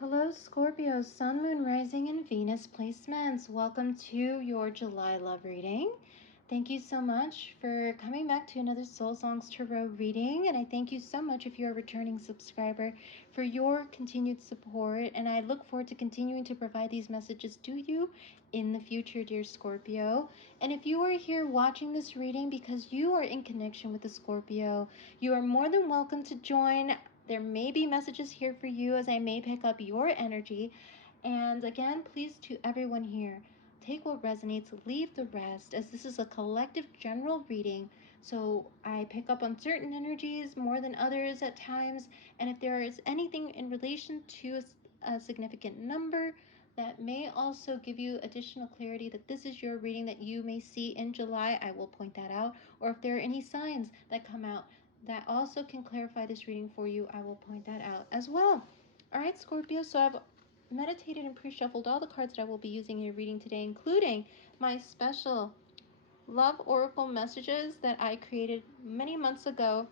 Hello, Scorpio, Sun, Moon, Rising, and Venus placements. Welcome to your July love reading. Thank you so much for coming back to another Soul Songs Tarot reading. And I thank you so much if you're a returning subscriber for your continued support. And I look forward to continuing to provide these messages to you in the future, dear Scorpio. And if you are here watching this reading because you are in connection with the Scorpio, you are more than welcome to join. There may be messages here for you as I may pick up your energy. And again, please, to everyone here, take what resonates, leave the rest, as this is a collective general reading. So I pick up on certain energies more than others at times. And if there is anything in relation to a significant number that may also give you additional clarity that this is your reading that you may see in July, I will point that out. Or if there are any signs that come out that also can clarify this reading for you, I will point that out as well. All right, Scorpio, so I've meditated and pre-shuffled all the cards that I will be using in your reading today, including my special love oracle messages that I created many months ago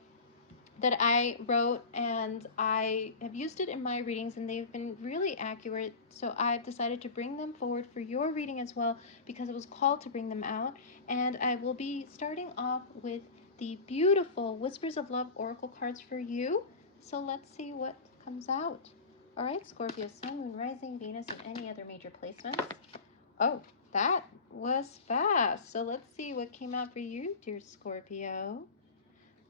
that I wrote, and I have used it in my readings and they've been really accurate. So I've decided to bring them forward for your reading as well because it was called to bring them out. And I will be starting off with the beautiful Whispers of Love oracle cards for you. So let's see what comes out. All right, Scorpio, Sun, Moon, Rising, Venus, and any other major placements. Oh, that was fast. So let's see what came out for you, dear Scorpio.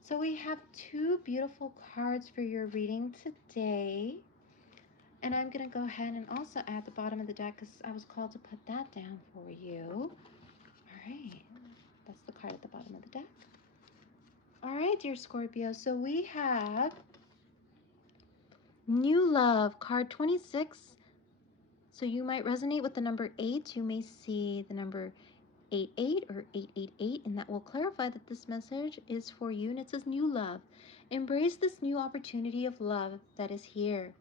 So we have two beautiful cards for your reading today. And I'm going to go ahead and also add the bottom of the deck because I was called to put that down for you. All right, that's the card at the bottom of the deck. All right, dear Scorpio, so we have New Love, card 26. So you might resonate with the number 8. You may see the number 88 or 888, and that will clarify that this message is for you. And it says new love. Embrace this new opportunity of love that is here.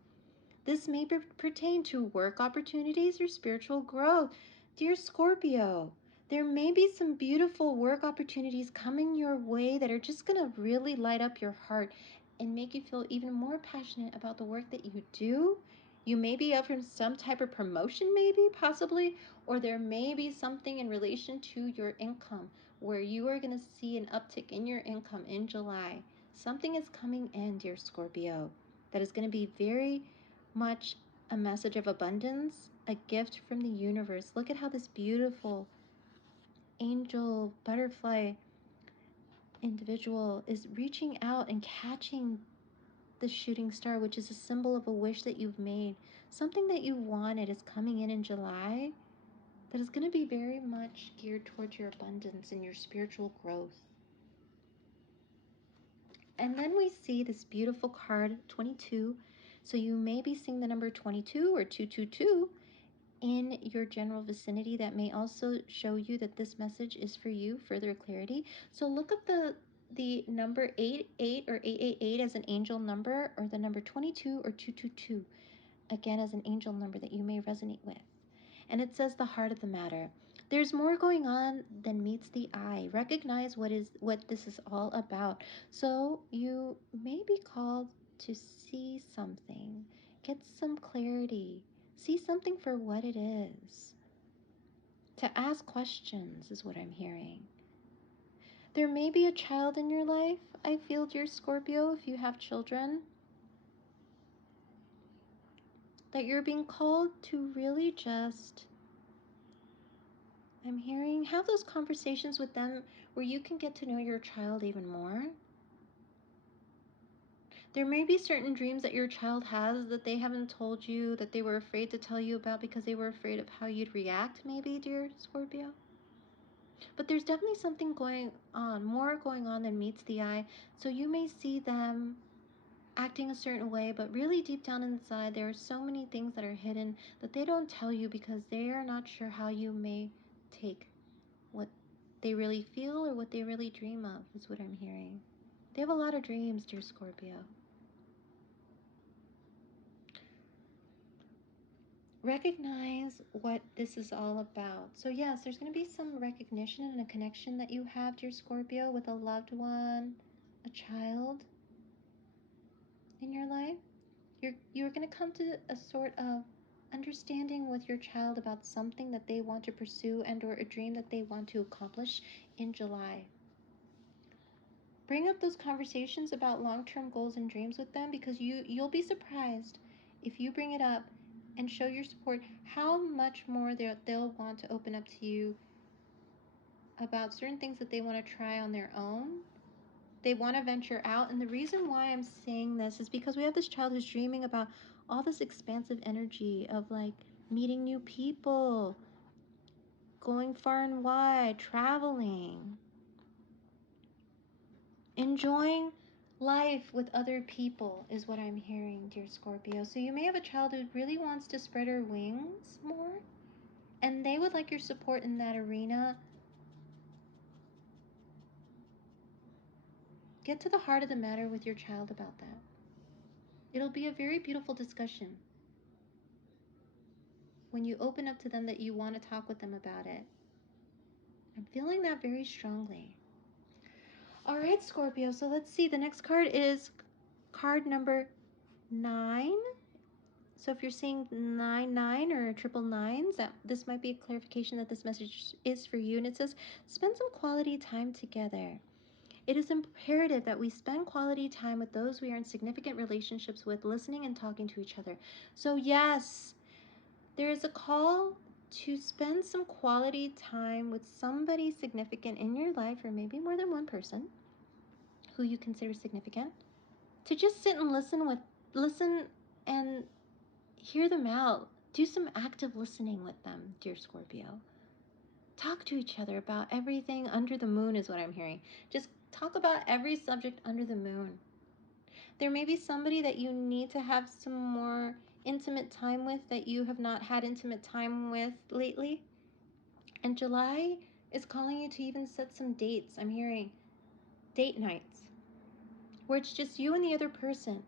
This may pertain to work opportunities or spiritual growth. Dear Scorpio, there may be some beautiful work opportunities coming your way that are just going to really light up your heart and make you feel even more passionate about the work that you do. You may be up for some type of promotion, maybe, possibly, or there may be something in relation to your income where you are going to see an uptick in your income in July. Something is coming in, dear Scorpio, that is going to be very much a message of abundance, a gift from the universe. Look at how this beautiful angel butterfly individual is reaching out and catching the shooting star, which is a symbol of a wish that you've made. Something that you wanted is coming in July that is going to be very much geared towards your abundance and your spiritual growth. And then we see this beautiful card 22. So you may be seeing the number 22 or 222 in your general vicinity. That may also show you that this message is for you, further clarity. So look up the number 88 or 888 as an angel number, or the number 22 or 222 again as an angel number that you may resonate with. And it says the heart of the matter. There's more going on than meets the eye. Recognize what this is all about. So you may be called to see something, get some clarity, see something for what it is. To ask questions is what I'm hearing. There may be a child in your life, I feel, dear Scorpio, if you have children, that you're being called to really just, I'm hearing, have those conversations with them where you can get to know your child even more. There may be certain dreams that your child has that they haven't told you, that they were afraid to tell you about because they were afraid of how you'd react, maybe, dear Scorpio. But there's definitely something going on, more going on than meets the eye. So you may see them acting a certain way, but really deep down inside, there are so many things that are hidden that they don't tell you because they are not sure how you may take what they really feel or what they really dream of, is what I'm hearing. They have a lot of dreams, dear Scorpio. Recognize what this is all about. So yes, there's going to be some recognition and a connection that you have, dear Scorpio, with a loved one, a child in your life. You're going to come to a sort of understanding with your child about something that they want to pursue and or a dream that they want to accomplish in July. Bring up those conversations about long-term goals and dreams with them, because you'll be surprised if you bring it up and show your support how much more they'll want to open up to you about certain things that they want to try on their own. They want to venture out. And the reason why I'm saying this is because we have this child who's dreaming about all this expansive energy of like meeting new people, going far and wide, traveling, enjoying life with other people is what I'm hearing, dear Scorpio. So you may have a child who really wants to spread her wings more, and they would like your support in that arena. Get to the heart of the matter with your child about that. It'll be a very beautiful discussion when you open up to them that you want to talk with them about it. I'm feeling that very strongly. All right, Scorpio, so let's see. The next card is card number 9. So if you're seeing 99 or triple nines, this might be a clarification that this message is for you. And it says, spend some quality time together. It is imperative that we spend quality time with those we are in significant relationships with, listening and talking to each other. So yes, there is a call to spend some quality time with somebody significant in your life, or maybe more than one person who you consider significant, to just sit and listen and hear them out. Do some active listening with them, dear Scorpio. Talk to each other about everything under the moon is what I'm hearing. Just talk about every subject under the moon. There may be somebody that you need to have some more intimate time with that you have not had intimate time with lately. And July is calling you to even set some dates. I'm hearing date nights where it's just you and the other person.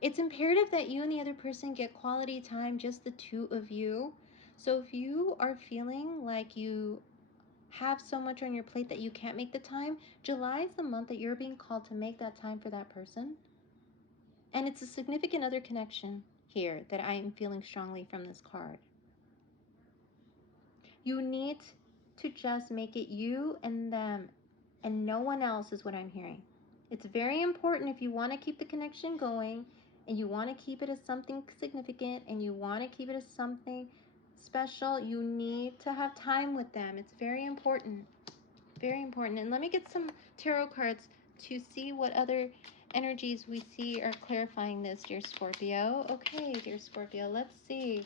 It's imperative that you and the other person get quality time, just the two of you. So if you are feeling like you have so much on your plate that you can't make the time, July is the month that you're being called to make that time for that person. And it's a significant other connection here that I am feeling strongly from this card. You need to just make it you and them and no one else is what I'm hearing. It's very important if you want to keep the connection going and you want to keep it as something significant and you want to keep it as something special, you need to have time with them. It's very important. Very important. And let me get some tarot cards to see what other energies we see are clarifying this, dear Scorpio. Okay, dear Scorpio, let's see.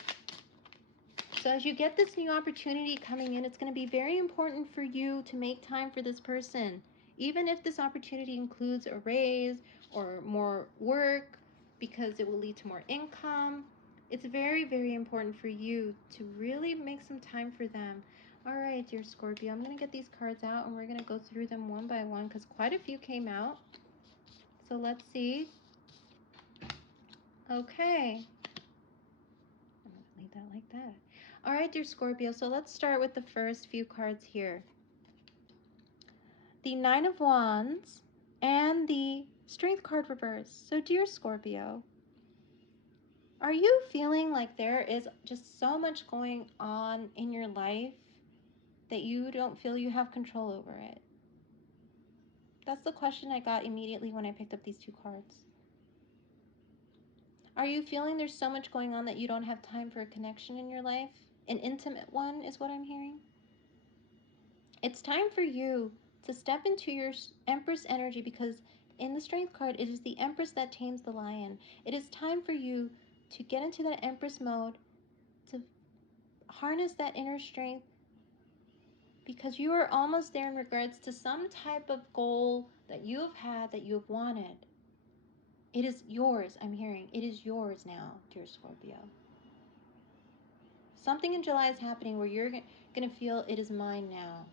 So as you get this new opportunity coming in, it's going to be very important for you to make time for this person. Even if this opportunity includes a raise or more work because it will lead to more income, it's very, very important for you to really make some time for them. All right, dear Scorpio, I'm going to get these cards out and we're going to go through them one by one because quite a few came out. So let's see. Okay. I'm going to leave that like that. All right, dear Scorpio, so let's start with the first few cards here. The Nine of Wands and the Strength card reverse. So dear Scorpio, are you feeling like there is just so much going on in your life that you don't feel you have control over it? That's the question I got immediately when I picked up these two cards. Are you feeling there's so much going on that you don't have time for a connection in your life? An intimate one is what I'm hearing. It's time for you to step into your Empress energy, because in the Strength card, it is the Empress that tames the lion. It is time for you to get into that Empress mode, to harness that inner strength, because you are almost there in regards to some type of goal that you have had, that you have wanted. It is yours, I'm hearing. It is yours now, dear Scorpio. Something in July is happening where you're going to feel it is mine now.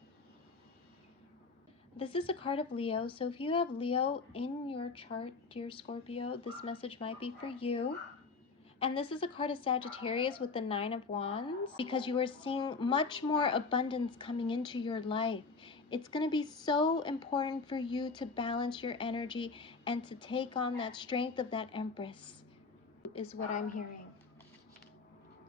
This is a card of Leo, so if you have Leo in your chart, dear Scorpio, this message might be for you. And this is a card of Sagittarius with the Nine of Wands, because you are seeing much more abundance coming into your life. It's going to be so important for you to balance your energy and to take on that strength of that Empress, is what I'm hearing.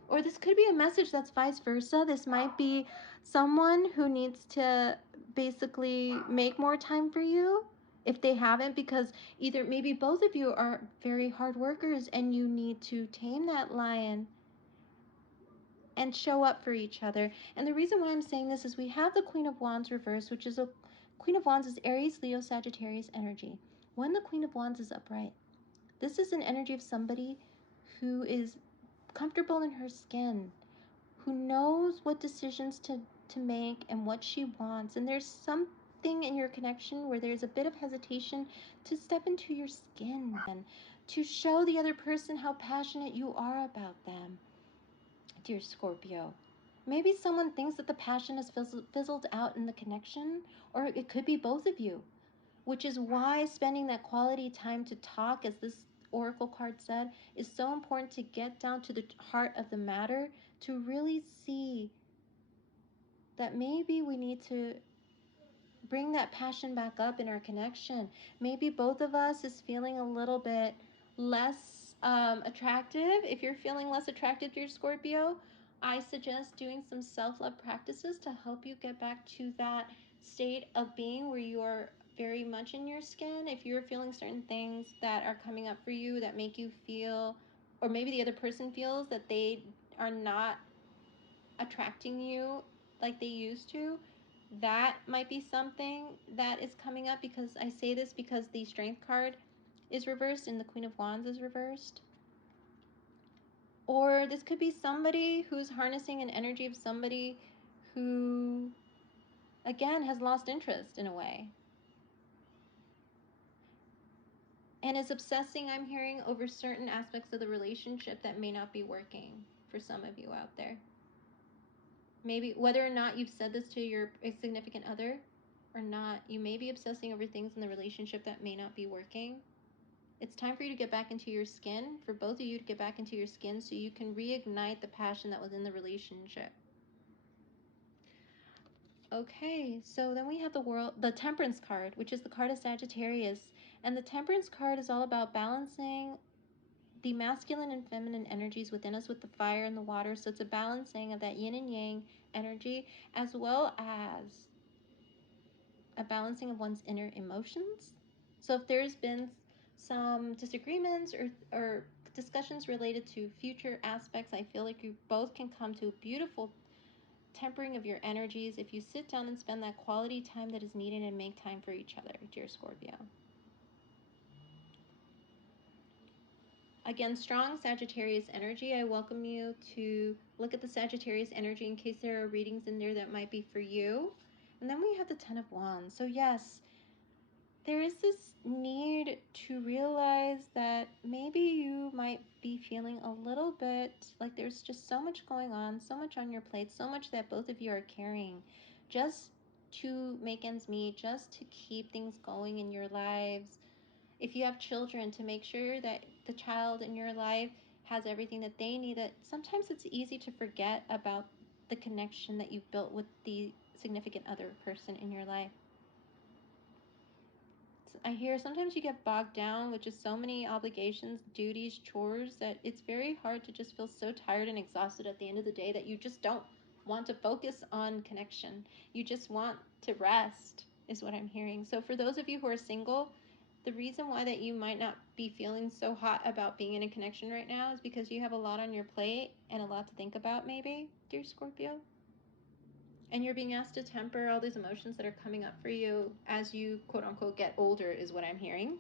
Or this could be a message that's vice versa. This might be someone who needs to basically make more time for you if they haven't, because either maybe both of you are very hard workers and you need to tame that lion and show up for each other. And the reason why I'm saying this is we have the Queen of Wands reversed, which is a Queen of Wands is Aries, Leo, Sagittarius energy. When the Queen of Wands is upright, this is an energy of somebody who is comfortable in her skin, who knows what decisions to make and what she wants. And there's something in your connection where there's a bit of hesitation to step into your skin and to show the other person how passionate you are about them, dear Scorpio. Maybe someone thinks that the passion has fizzled out in the connection, or it could be both of you, which is why spending that quality time to talk, as this oracle card said, is so important, to get down to the heart of the matter, to really see that maybe we need to bring that passion back up in our connection. Maybe both of us is feeling a little bit less attractive. If you're feeling less attractive to your Scorpio, I suggest doing some self-love practices to help you get back to that state of being where you are very much in your skin. If you're feeling certain things that are coming up for you that make you feel, or maybe the other person feels that they are not attracting you like they used to, that might be something that is coming up. Because I say this because the Strength card is reversed and the Queen of Wands is reversed. Or this could be somebody who's harnessing an energy of somebody who, again, has lost interest in a way and is obsessing, I'm hearing, over certain aspects of the relationship that may not be working for some of you out there. Maybe whether or not you've said this to your significant other or not, you may be obsessing over things in the relationship that may not be working. It's time for you to get back into your skin, for both of you to get back into your skin so you can reignite the passion that was in the relationship. Okay, so then we have the Temperance card, which is the card of Sagittarius. And the Temperance card is all about balancing the masculine and feminine energies within us with the fire and the water. So it's a balancing of that yin and yang energy, as well as a balancing of one's inner emotions. So if there's been some disagreements or discussions related to future aspects, I feel like you both can come to a beautiful tempering of your energies if you sit down and spend that quality time that is needed and make time for each other, dear Scorpio. Again, strong Sagittarius energy. I welcome you to look at the Sagittarius energy in case there are readings in there that might be for you. And then we have the Ten of Wands. So yes, there is this need to realize that maybe you might be feeling a little bit like there's just so much going on, so much on your plate, so much that both of you are carrying just to make ends meet, just to keep things going in your lives. If you have children, to make sure that the child in your life has everything that they need. That sometimes it's easy to forget about the connection that you've built with the significant other person in your life. I hear sometimes you get bogged down with just so many obligations, duties, chores, that it's very hard to just feel so tired and exhausted at the end of the day that you just don't want to focus on connection. You just want to rest, is what I'm hearing. So for those of you who are single, the reason why that you might not be feeling so hot about being in a connection right now is because you have a lot on your plate and a lot to think about, maybe, dear Scorpio. And you're being asked to temper all these emotions that are coming up for you as you, quote unquote, get older, is what I'm hearing.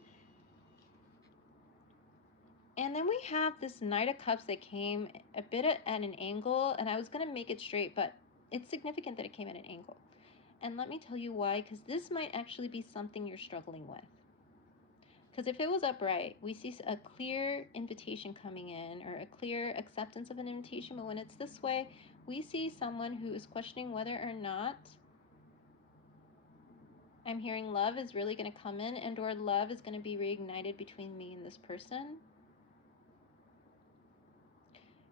And then we have this Knight of Cups that came a bit at an angle, and I was going to make it straight, but it's significant that it came at an angle. And let me tell you why, because this might actually be something you're struggling with. Because if it was upright, we see a clear invitation coming in, or a clear acceptance of an invitation. But when it's this way, we see someone who is questioning whether or not, I'm hearing, love is really going to come in, and or love is going to be reignited between me and this person.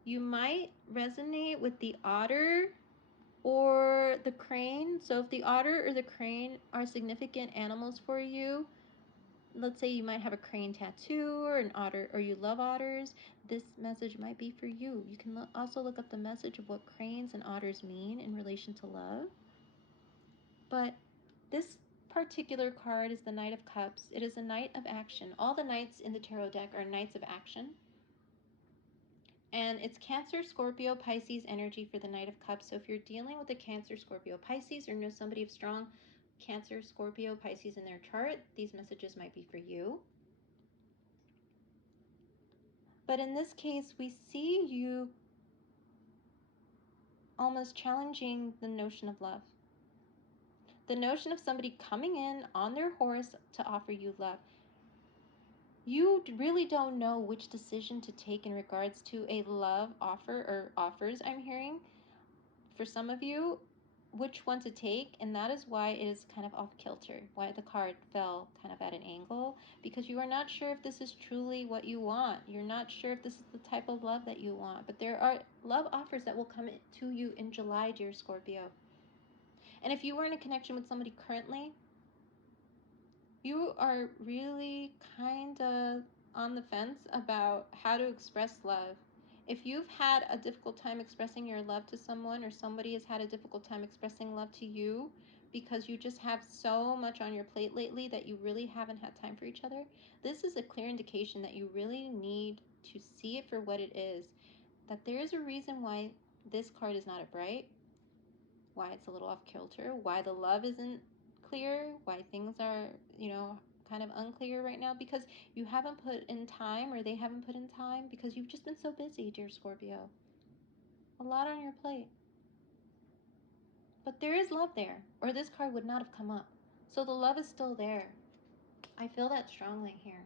You might resonate with the otter or the crane. So if the otter or the crane are significant animals for you, let's say you might have a crane tattoo or an otter, or you love otters, this message might be for you. You can also look up the message of what cranes and otters mean in relation to love. But this particular card is the Knight of Cups. It is a knight of action. All the knights in the tarot deck are knights of action. And it's Cancer, Scorpio, Pisces energy for the Knight of Cups. So if you're dealing with a Cancer, Scorpio, Pisces, or know somebody of strong Cancer, Scorpio, Pisces in their chart, these messages might be for you. But in this case, we see you almost challenging the notion of love. The notion of somebody coming in on their horse to offer you love. You really don't know which decision to take in regards to a love offer or offers, I'm hearing. For some of you, which one to take, and that is why it is kind of off kilter, why the card fell kind of at an angle, because you are not sure if this is truly what you want. You're not sure if this is the type of love that you want, but there are love offers that will come to you in July, dear Scorpio. And if you were in a connection with somebody currently, you are really kind of on the fence about how to express love. If you've had a difficult time expressing your love to someone, or somebody has had a difficult time expressing love to you because you just have so much on your plate lately that you really haven't had time for each other, this is a clear indication that you really need to see it for what it is. That there is a reason why this card is not a bright, why it's a little off kilter, why the love isn't clear, why things are, kind of unclear right now, because you haven't put in time, or they haven't put in time, because you've just been so busy, dear Scorpio. A lot on your plate. But there is love there, or this card would not have come up. So the love is still there. I feel that strongly here,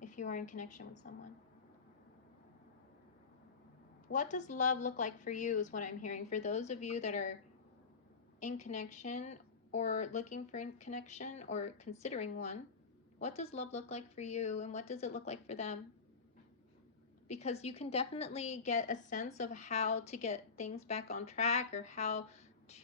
if you are in connection with someone. What does love look like for you is what I'm hearing. For those of you that are in connection, or looking for a connection, or considering one, what does love look like for you, and what does it look like for them? Because you can definitely get a sense of how to get things back on track, or how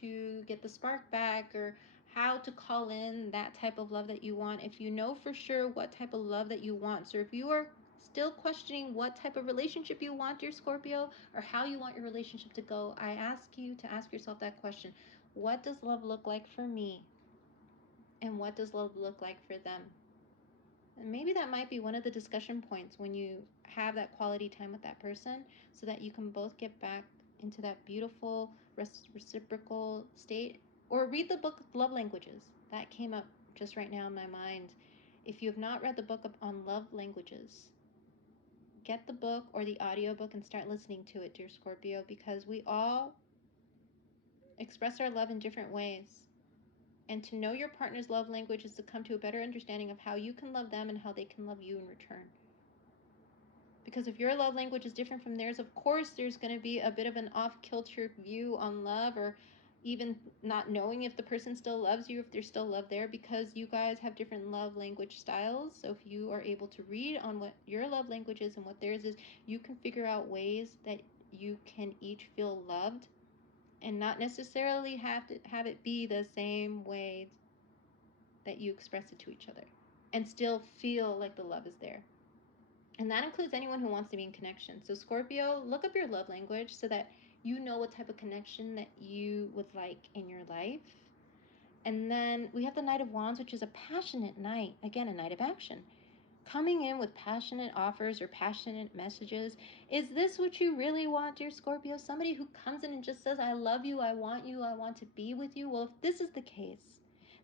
to get the spark back, or how to call in that type of love that you want, if you know for sure what type of love that you want. So if you are still questioning what type of relationship you want, dear Scorpio, or how you want your relationship to go, I ask you to ask yourself that question. What does love look like for me? And what does love look like for them? And maybe that might be one of the discussion points when you have that quality time with that person, so that you can both get back into that beautiful reciprocal state. Or read the book Love Languages. That came up just right now in my mind. If you have not read the book on love languages, get the book or the audiobook and start listening to it, dear Scorpio, because we all express our love in different ways. And to know your partner's love language is to come to a better understanding of how you can love them and how they can love you in return. Because if your love language is different from theirs, of course there's going to be a bit of an off-kilter view on love, or even not knowing if the person still loves you, if there's still love there, because you guys have different love language styles. So if you are able to read on what your love language is and what theirs is, you can figure out ways that you can each feel loved, and not necessarily have it be the same way that you express it to each other, and still feel like the love is there. And that includes anyone who wants to be in connection. So Scorpio, look up your love language so that you know what type of connection that you would like in your life. And then we have the Knight of Wands, which is a passionate knight. Again, a knight of action. Coming in with passionate offers or passionate messages. Is this what you really want, dear Scorpio? Somebody who comes in and just says, I love you, I want to be with you. Well, if this is the case,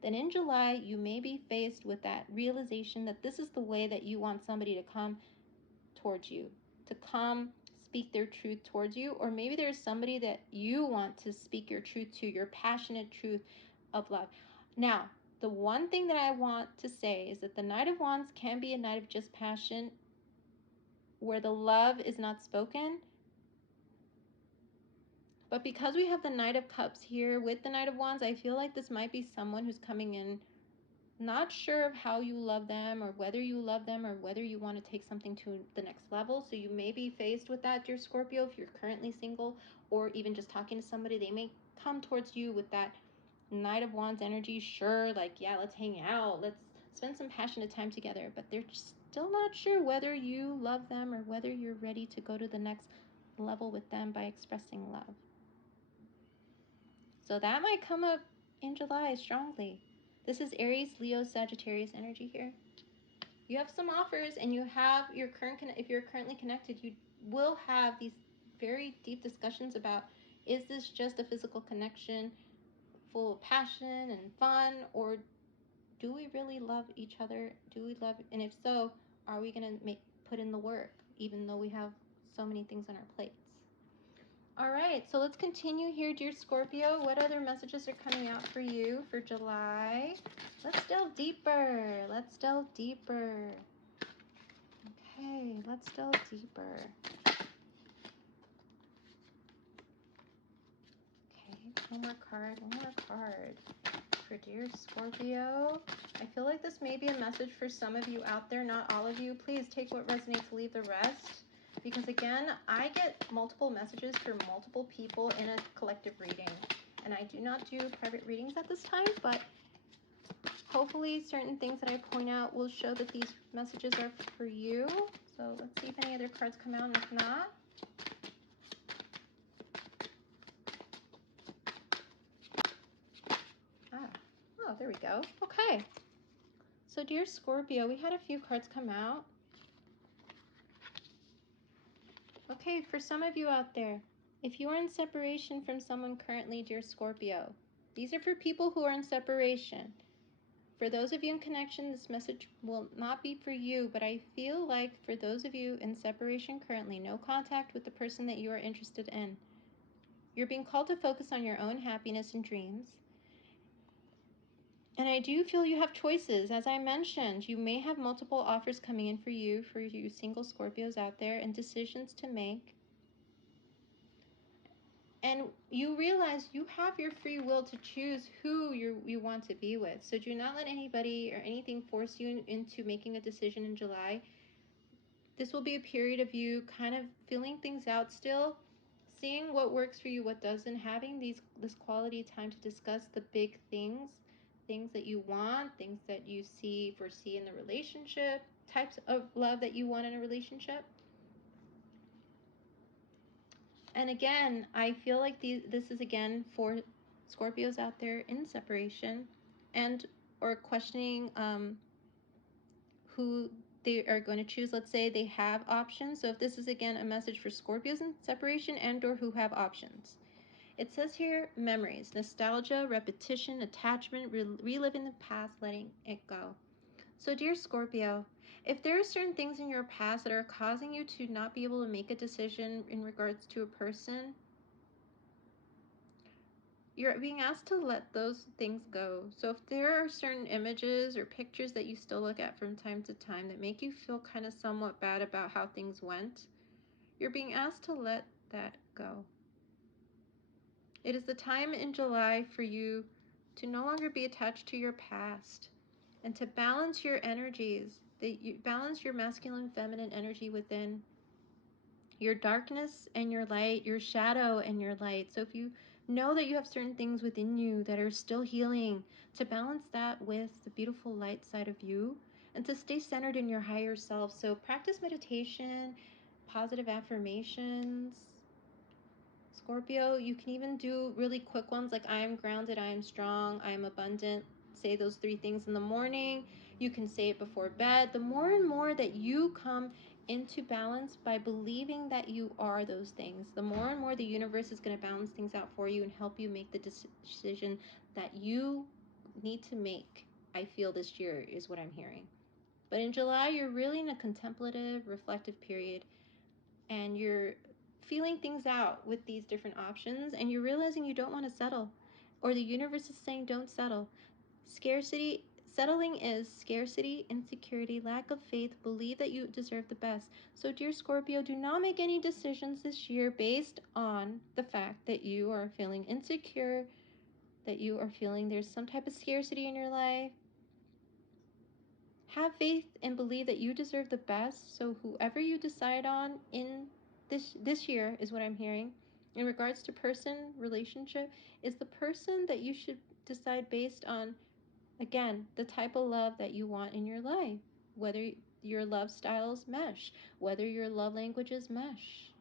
then in July, you may be faced with that realization that this is the way that you want somebody to come towards you, to come speak their truth towards you. Or maybe there's somebody that you want to speak your truth to, your passionate truth of love. Now, the one thing that I want to say is that the Knight of Wands can be a knight of just passion, where the love is not spoken. But because we have the Knight of Cups here with the Knight of Wands, I feel like this might be someone who's coming in not sure of how you love them or whether you love them or whether you want to take something to the next level. So you may be faced with that, dear Scorpio, if you're currently single or even just talking to somebody. They may come towards you with that Knight of Wands energy. Sure, like, yeah, let's hang out, let's spend some passionate time together, but they're still not sure whether you love them or whether you're ready to go to the next level with them by expressing love. So that might come up in July strongly. This is Aries, Leo, Sagittarius energy here. You have some offers, and you have your current, if you're currently connected, you will have these very deep discussions about, is this just a physical connection full of passion and fun, or do we really love each other? Do we love, and if so, are we going to put in the work, even though we have so many things on our plates? All right, so let's continue here, dear Scorpio. What other messages are coming out for you for July? Let's delve deeper. Let's delve deeper. Okay, let's delve deeper. Okay, one more card for dear Scorpio. I feel like this may be a message for some of you out there, not all of you. Please take what resonates, leave the rest. Because again, I get multiple messages for multiple people in a collective reading. And I do not do private readings at this time, but hopefully certain things that I point out will show that these messages are for you. So let's see if any other cards come out, and if not, oh, there we go. Okay. So dear Scorpio, we had a few cards come out. Okay, for some of you out there, if you are in separation from someone currently, dear Scorpio, these are for people who are in separation. For those of you in connection, this message will not be for you, but I feel like for those of you in separation currently, no contact with the person that you are interested in, you're being called to focus on your own happiness and dreams. And I do feel you have choices. As I mentioned, you may have multiple offers coming in for you single Scorpios out there, and decisions to make. And you realize you have your free will to choose who you want to be with. So do not let anybody or anything force you into making a decision in July. This will be a period of you kind of feeling things out still, seeing what works for you, what doesn't, having this quality time to discuss the big things that you want, things that you foresee in the relationship, types of love that you want in a relationship. And again, I feel like this is again for Scorpios out there in separation and or questioning who they are going to choose. Let's say they have options. So if this is again a message for Scorpios in separation and or who have options. It says here, memories, nostalgia, repetition, attachment, reliving the past, letting it go. So dear Scorpio, if there are certain things in your past that are causing you to not be able to make a decision in regards to a person, you're being asked to let those things go. So if there are certain images or pictures that you still look at from time to time that make you feel kind of somewhat bad about how things went, you're being asked to let that go. It is the time in July for you to no longer be attached to your past and to balance your energies, that you balance your masculine and feminine energy within, your darkness and your light, your shadow and your light. So if you know that you have certain things within you that are still healing, to balance that with the beautiful light side of you and to stay centered in your higher self. So practice meditation, positive affirmations. Scorpio, you can even do really quick ones like I am grounded, I am strong, I am abundant. Say those 3 things in the morning. You can say it before bed. The more and more that you come into balance by believing that you are those things, the more and more the universe is going to balance things out for you and help you make the decision that you need to make. I feel this year is what I'm hearing. But in July, you're really in a contemplative, reflective period, and you're feeling things out with these different options, and you're realizing you don't want to settle, or the universe is saying don't settle. Settling is scarcity, insecurity, lack of faith, believe that you deserve the best. So dear Scorpio, do not make any decisions this year based on the fact that you are feeling insecure, that you are feeling there's some type of scarcity in your life. have faith and believe that you deserve the best. So whoever you decide on in this year is what I'm hearing. In regards to person, relationship, is the person that you should decide based on, again, the type of love that you want in your life. Whether your love styles mesh, whether your love languages mesh,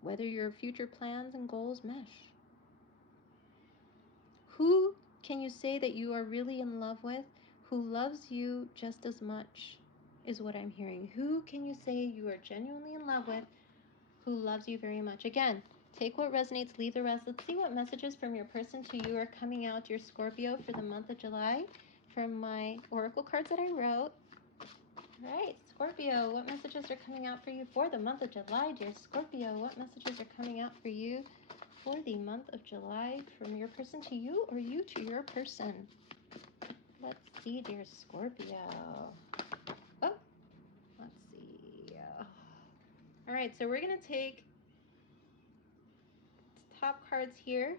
whether your future plans and goals mesh. Who can you say that you are really in love with, who loves you just as much, is what I'm hearing. Who can you say you are genuinely in love with, who loves you very much? Again, take what resonates, leave the rest. Let's see what messages from your person to you are coming out, dear Scorpio, for the month of July from my oracle cards that I wrote. All right, Scorpio, what messages are coming out for you for the month of July, dear Scorpio? What messages are coming out for you for the month of July from your person to you, or you to your person? Let's see, dear Scorpio. Oh, let's see. All right, so we're going to take top cards here.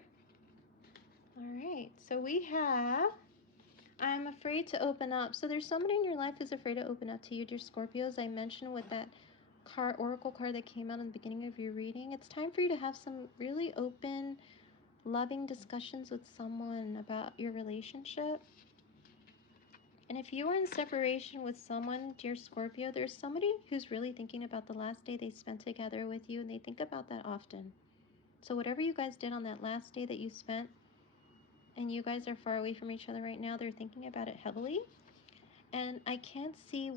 All right, so we have, I'm afraid to open up. So there's somebody in your life who's afraid to open up to you, dear Scorpio, as I mentioned with that oracle card that came out in the beginning of your reading. It's time for you to have some really open, loving discussions with someone about your relationship. And if you are in separation with someone, dear Scorpio, there's somebody who's really thinking about the last day they spent together with you, and they think about that often. So whatever you guys did on that last day that you spent, and you guys are far away from each other right now, they're thinking about it heavily. And I can't see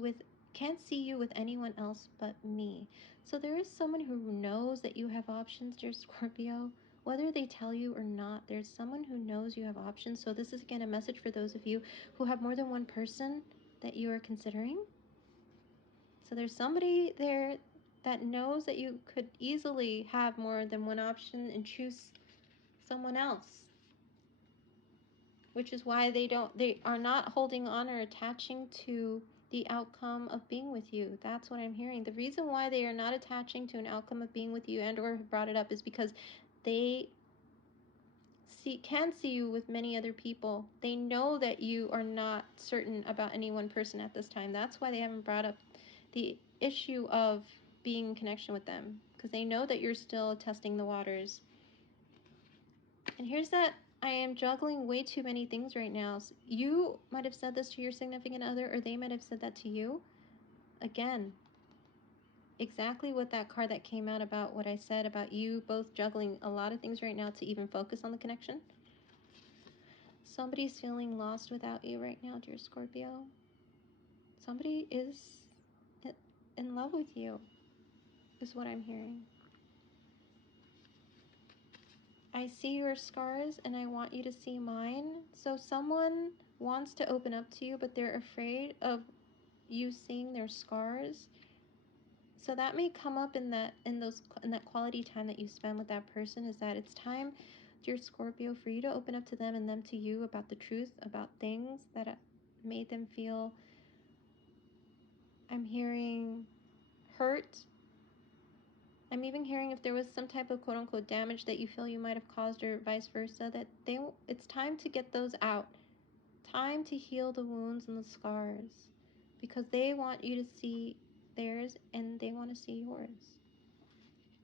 you with anyone else but me. So there is someone who knows that you have options, dear Scorpio. Whether they tell you or not, there's someone who knows you have options. So this is, again, a message for those of you who have more than one person that you are considering. So there's somebody there that knows that you could easily have more than one option and choose someone else, which is why they are not holding on or attaching to the outcome of being with you. That's what I'm hearing. The reason why they are not attaching to an outcome of being with you and or have brought it up is because they can see you with many other people. They know that you are not certain about any one person at this time. That's why they haven't brought up the issue of being in connection with them, because they know that you're still testing the waters. And here's that I am juggling way too many things right now. So you might have said this to your significant other, or they might have said that to you. Again, exactly what that card that came out about what I said about you both juggling a lot of things right now to even focus on the connection. Somebody's feeling lost without you right now, dear Scorpio. Somebody is in love with you, is what I'm hearing. I see your scars and I want you to see mine. So someone wants to open up to you, but they're afraid of you seeing their scars. So that may come up in that quality time that you spend with that person, is that it's time, dear Scorpio, for you to open up to them and them to you about the truth, about things that made them feel, I'm hearing, hurt. I'm even hearing if there was some type of quote-unquote damage that you feel you might have caused, or vice versa, that it's time to get those out. Time to heal the wounds and the scars, because they want you to see theirs and they want to see yours.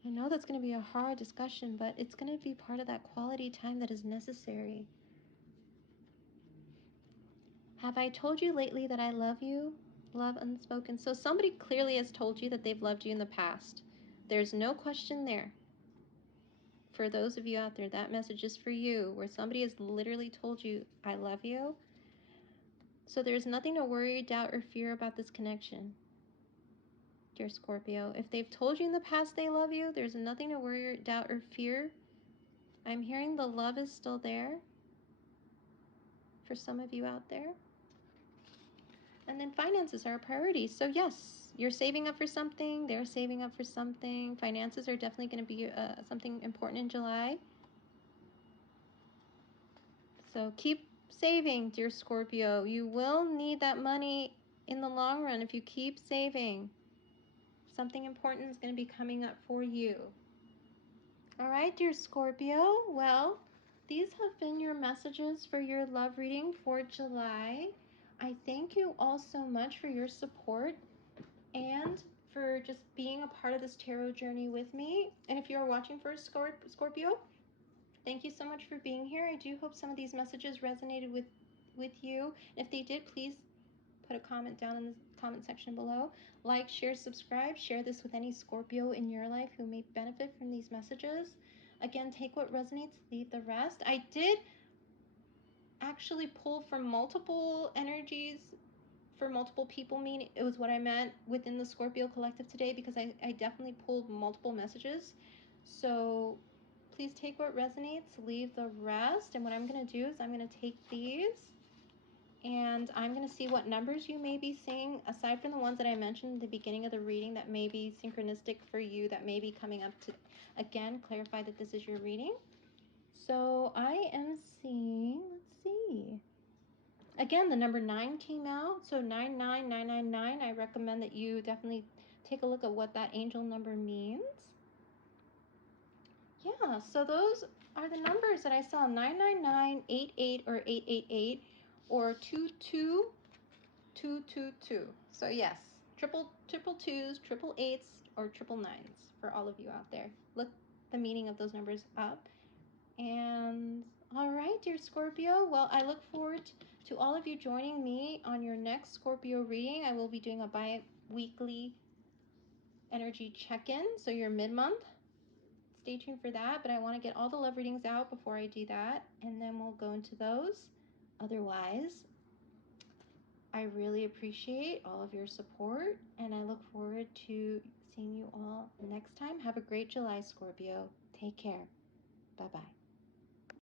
I know that's going to be a hard discussion, but it's going to be part of that quality time that is necessary. Have I told you lately that I love you? Love unspoken. So somebody clearly has told you that they've loved you in the past. There's no question there. For those of you out there, that message is for you, where somebody has literally told you, I love you. So there's nothing to worry, doubt, or fear about this connection, dear Scorpio. If they've told you in the past they love you, there's nothing to worry, doubt, or fear. I'm hearing the love is still there for some of you out there. And then finances are a priority. So yes, you're saving up for something. They're saving up for something. Finances are definitely going to be something important in July. So keep saving, dear Scorpio. You will need that money in the long run if you keep saving. Something important is going to be coming up for you. All right, dear Scorpio. Well, these have been your messages for your love reading for July. I thank you all so much for your support and for just being a part of this tarot journey with me. And if you are watching for Scorpio, thank you so much for being here. I do hope some of these messages resonated with you. If they did, please put a comment down in the comment section below. Like, share, subscribe. Share this with any Scorpio in your life who may benefit from these messages. Again, take what resonates, leave the rest. I did actually pull from multiple energies for multiple people, meaning it was what I meant within the Scorpio collective today, because I definitely pulled multiple messages. So please take what resonates, leave the rest. And what I'm going to do is I'm going to take these and I'm going to see what numbers you may be seeing, aside from the ones that I mentioned at the beginning of the reading that may be synchronistic for you, that may be coming up to, again, clarify that this is your reading. So I am seeing, let's see. Again, the number 9 came out, so 99999. I recommend that you definitely take a look at what that angel number means. Yeah, so those are the numbers that I saw: 999, 88 or 888, or 22222. So yes, triple twos, triple eights, or triple nines for all of you out there. Look the meaning of those numbers up. And all right, dear Scorpio, well, I look forward to all of you joining me on your next Scorpio reading. I will be doing a bi-weekly energy check-in, so your mid-month. Stay tuned for that, but I want to get all the love readings out before I do that, and then we'll go into those. Otherwise, I really appreciate all of your support, and I look forward to seeing you all next time. Have a great July, Scorpio. Take care. Bye-bye.